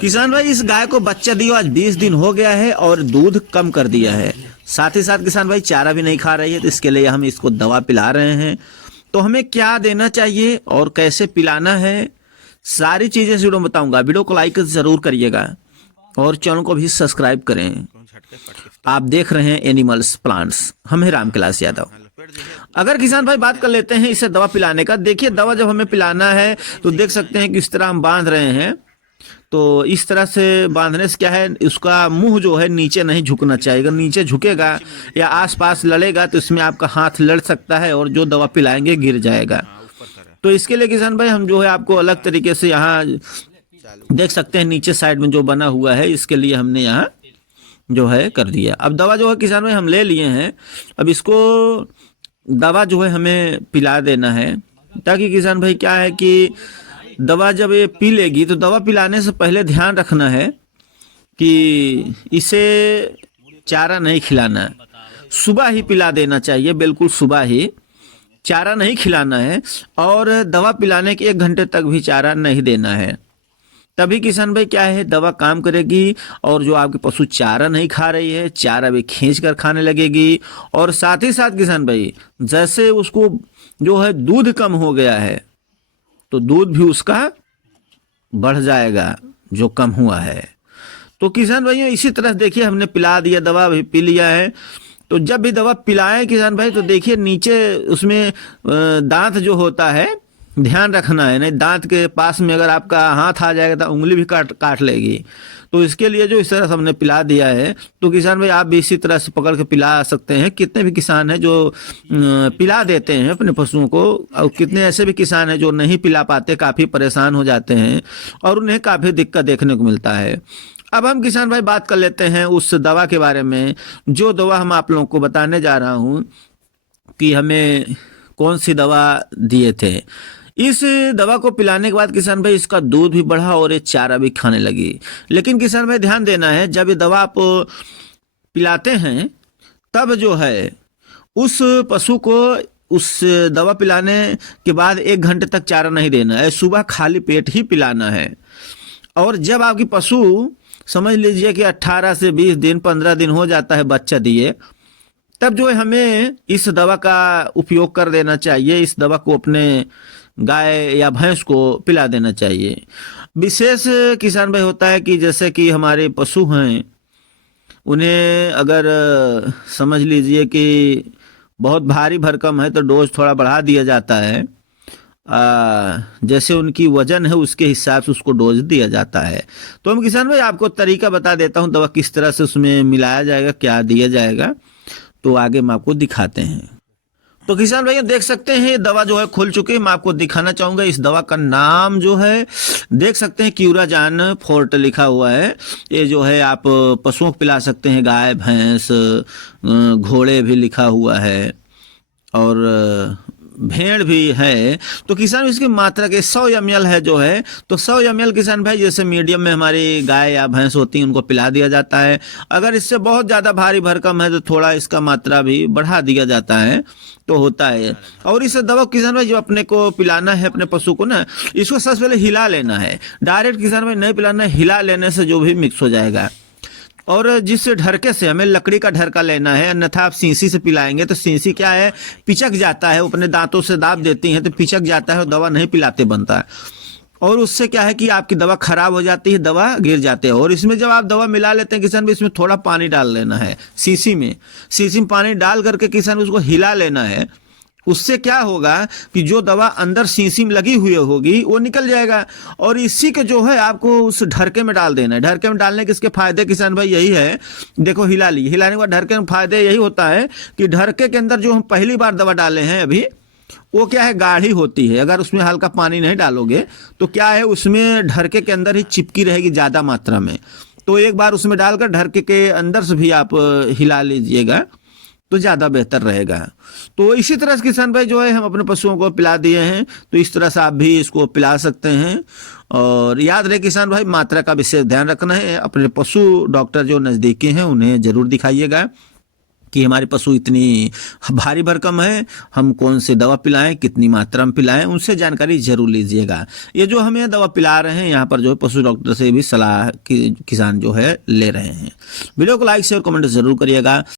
किसान भाई इस गाय को बच्चा दियो आज 20 दिन हो गया है और दूध कम कर दिया है। साथ ही साथ किसान भाई चारा भी नहीं खा रही है, तो इसके लिए हम इसको दवा पिला रहे हैं। तो हमें क्या देना चाहिए और कैसे पिलाना है, सारी चीजें इस वीडियो में बताऊंगा। वीडियो को लाइक जरूर करिएगा और चैनल को भी सब्सक्राइब करें। आप देख रहे हैं एनिमल्स प्लांट्स, हम हैं रामविलास यादव। अगर किसान भाई बात कर लेते हैं इसे दवा पिलाने का, देखिए दवा जब हमें पिलाना है तो देख सकते हैं कि इस तरह हम बांध रहे हैं। तो इस तरह से बांधने से क्या है, उसका मुंह जो है नीचे नहीं झुकना चाहिए। अगर नीचे झुकेगा या आसपास लड़ेगा तो इसमें आपका हाथ लड़ सकता है और जो दवा पिलाएंगे गिर जाएगा। तो इसके लिए किसान भाई हम जो है आपको अलग तरीके से यहाँ देख सकते हैं नीचे साइड में जो बना हुआ है, इसके लिए हमने यहाँ जो है कर दिया। अब दवा जो है किसान भाई हम ले लिए हैं, अब इसको दवा जो है हमें पिला देना है, ताकि किसान भाई क्या है कि दवा जब ये पी लेगी तो दवा पिलाने से पहले ध्यान रखना है कि इसे चारा नहीं खिलाना है, सुबह ही पिला देना चाहिए, बिल्कुल सुबह ही चारा नहीं खिलाना है। और दवा पिलाने के 1 घंटे तक भी चारा नहीं देना है, तभी किसान भाई क्या है दवा काम करेगी। और जो आपके पशु चारा नहीं खा रही है, चारा भी खींच कर खाने लगेगी। और साथ ही साथ किसान भाई जैसे उसको जो है दूध कम हो गया है तो दूध भी उसका बढ़ जाएगा जो कम हुआ है। तो किसान भाइयों इसी तरह देखिए हमने पिला दिया, दवा भी पी लिया है। तो जब भी दवा पिलाएं किसान भाई तो देखिए नीचे उसमें दांत जो होता है ध्यान रखना है, नहीं दांत के पास में अगर आपका हाथ आ जाएगा तो उंगली भी काट लेगी। तो इसके लिए जो इस तरह से हमने पिला दिया है, तो किसान भाई आप भी इसी तरह से पकड़ के पिला सकते हैं। कितने भी किसान हैं जो पिला देते हैं अपने पशुओं को, और कितने ऐसे भी किसान हैं जो नहीं पिला पाते, काफ़ी परेशान हो जाते हैं और उन्हें काफ़ी दिक्कत देखने को मिलता है। अब हम किसान भाई बात कर लेते हैं उस दवा के बारे में, जो दवा हम आप लोगों को बताने जा रहा हूँ कि हमें कौन सी दवा दिए थे। इस दवा को पिलाने के बाद किसान भाई इसका दूध भी बढ़ा और ये चारा भी खाने लगी। लेकिन किसान भाई ध्यान देना है, जब ये दवा आप पिलाते हैं तब जो है उस पशु को उस दवा पिलाने के बाद 1 घंटे तक चारा नहीं देना है, सुबह खाली पेट ही पिलाना है। और जब आपकी पशु समझ लीजिए कि 18 से 20 दिन 15 दिन हो जाता है बच्चा दिए, तब जो है हमें इस दवा का उपयोग कर देना चाहिए। इस दवा को अपने गाय या भैंस को पिला देना चाहिए। विशेष किसान भाई होता है कि जैसे कि हमारे पशु हैं, उन्हें अगर समझ लीजिए कि बहुत भारी भरकम है तो डोज थोड़ा बढ़ा दिया जाता है। जैसे उनकी वजन है उसके हिसाब से उसको डोज दिया जाता है। तो हम किसान भाई आपको तरीका बता देता हूँ, दवा किस तरह से उसमें मिलाया जाएगा, क्या दिया जाएगा, तो आगे हम आपको दिखाते हैं। तो किसान भाई देख सकते हैं ये दवा जो है खुल चुकी है। मैं आपको दिखाना चाहूंगा इस दवा का नाम जो है, देख सकते हैं क्यूराजान फोर्ट लिखा हुआ है। ये जो है आप पशुओं को पिला सकते हैं, गाय भैंस घोड़े भी लिखा हुआ है और भेड़ भी है। तो किसान इसकी मात्रा के 100 ml है जो है, तो 100 ml किसान भाई जैसे मीडियम में हमारी गाय या भैंस होती हैं उनको पिला दिया जाता है। अगर इससे बहुत ज़्यादा भारी भरकम है तो थोड़ा इसका मात्रा भी बढ़ा दिया जाता है, तो होता है। और इस दवा किसान भाई जो अपने को पिलाना है अपने पशु को ना, इसको सबसे पहले हिला लेना है। डायरेक्ट किसान भाई नहीं पिलाना है, हिला लेने से जो भी मिक्स हो जाएगा। और जिस ढरके से हमें लकड़ी का ढरका लेना है, अन्यथा आप सींसी से पिलाएंगे तो सींसी क्या है पिचक जाता है, अपने दांतों से दाब देती हैं तो पिचक जाता है और दवा नहीं पिलाते बनता है। और उससे क्या है कि आपकी दवा खराब हो जाती है, दवा गिर जाते हैं। और इसमें जब आप दवा मिला लेते हैं किसान भी, इसमें थोड़ा पानी डाल लेना है सीसी में पानी डाल करके किसान उसको हिला लेना है। उससे क्या होगा कि जो दवा अंदर शीशी में लगी हुई होगी वो निकल जाएगा। और इसी के जो है आपको उस ढरके में डाल देना है। ढरके में डालने के इसके फायदे किसान भाई यही है, देखो हिला ली, हिलाने के बाद ढरके में फायदे यही होता है कि ढरके के अंदर जो हम पहली बार दवा डाले हैं अभी, वो क्या है गाढ़ी होती है। अगर उसमें हल्का पानी नहीं डालोगे तो क्या है उसमें ढरके के अंदर ही चिपकी रहेगी ज़्यादा मात्रा में। तो एक बार उसमें डालकर ढरके के अंदर से भी आप हिला लीजिएगा तो ज़्यादा बेहतर रहेगा। तो इसी तरह से किसान भाई जो है हम अपने पशुओं को पिला दिए हैं, तो इस तरह से आप भी इसको पिला सकते हैं। और याद रहे किसान भाई मात्रा का विशेष ध्यान रखना है। अपने पशु डॉक्टर जो नज़दीकी हैं उन्हें ज़रूर दिखाइएगा। कि हमारे पशु इतनी भारी भरकम है, हम कौन से दवा पिलाएं, कितनी मात्रा में पिलाएं, उनसे जानकारी जरूर लीजिएगा। ये जो हमें दवा पिला रहे हैं यहाँ पर जो है पशु डॉक्टर से भी सलाह किसान जो है ले रहे हैं। वीडियो को लाइक शेयर कमेंट जरूर करिएगा।